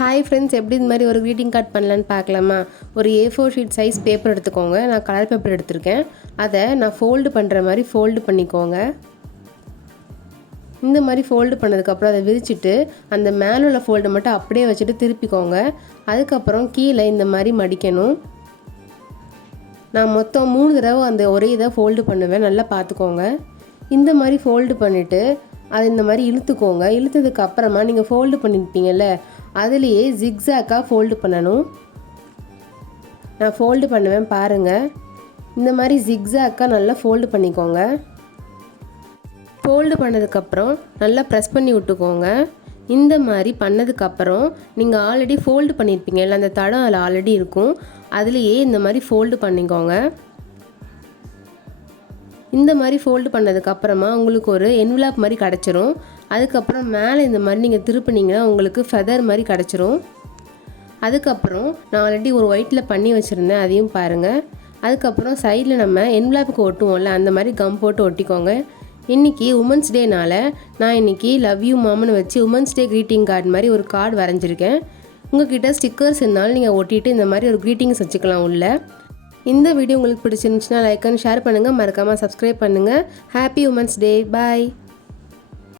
Hi friends, எப்படி இந்த மாதிரி ஒரு க்ரீட்டிங் கார்டு பண்ணலான்னு பார்க்கலாமா? ஒரு A4 ஷீட் சைஸ் பேப்பர் எடுத்துக்கோங்க. நான் கலர் பேப்பர் எடுத்திருக்கேன். அதை நான் ஃபோல்டு பண்ணுற மாதிரி ஃபோல்டு பண்ணிக்கோங்க. இந்த மாதிரி ஃபோல்டு பண்ணதுக்கப்புறம் அதை விரிச்சிட்டு அந்த மேலே உள்ள ஃபோல்டை மட்டும் அப்படியே வச்சுட்டு திருப்பிக்கோங்க. அதுக்கப்புறம் கீழே இந்த மாதிரி மடிக்கணும். நான் மொத்தம் 3 தடவை அந்த ஒரே இதை ஃபோல்டு பண்ணுவேன். நல்லா பார்த்துக்கோங்க. இந்த மாதிரி ஃபோல்டு பண்ணிவிட்டு அதை இந்த மாதிரி இழுத்துக்கோங்க. இழுத்ததுக்கு அப்புறமா நீங்கள் ஃபோல்டு பண்ணியிருப்பீங்கள்ல, அதுலேயே ஜிக்ஸாக்காக ஃபோல்டு பண்ணணும். நான் ஃபோல்டு பண்ணுவேன் பாருங்கள். இந்த மாதிரி ஜிக்ஸாக்காக நல்லா ஃபோல்டு பண்ணிக்கோங்க. ஃபோல்டு பண்ணதுக்கப்புறம் நல்லா ப்ரெஸ் பண்ணி விட்டுக்கோங்க. இந்த மாதிரி பண்ணதுக்கப்புறம் நீங்கள் ஆல்ரெடி ஃபோல்டு பண்ணியிருப்பீங்கல்ல, அந்த தடம் அதில் ஆல்ரெடி இருக்கும். அதுலேயே இந்த மாதிரி ஃபோல்டு பண்ணிக்கோங்க. இந்த மாதிரி ஃபோல்டு பண்ணதுக்கப்புறமா உங்களுக்கு ஒரு என்வலப் மாதிரி கிடச்சிரும். அதுக்கப்புறம் மேலே இந்த மாதிரி நீங்கள் திருப்பினீங்கன்னா உங்களுக்கு ஃபெதர் மாதிரி கிடச்சிரும். அதுக்கப்புறம் நான் ஆல்ரெடி ஒரு ஒயிட்டில் பண்ணி வச்சுருந்தேன், அதையும் பாருங்கள். அதுக்கப்புறம் சைடில் நம்ம என்வலப்புக்கு ஒட்டுவோம்ல, அந்த மாதிரி கம் போட்டு ஒட்டிக்கோங்க. இன்றைக்கி உமன்ஸ் டேனால் நான் இன்றைக்கி லவ் யூ மாம்னு வச்சு உமன்ஸ் டே க்ரீட்டிங் கார்டு மாதிரி ஒரு கார்டு வரைஞ்சிருக்கேன். உங்கள்கிட்ட ஸ்டிக்கர்ஸ் இருந்தாலும் நீங்கள் ஒட்டிட்டு இந்த மாதிரி ஒரு க்ரீட்டிங்ஸ் வச்சுக்கலாம் உள்ள. இந்த வீடியோ உங்களுக்கு பிடிச்சிருந்துச்சுன்னா லைக் அண்ட் ஷேர் பண்ணுங்கள். மறக்காமல் சப்ஸ்கிரைப் பண்ணுங்கள். Happy women's day. பாய்.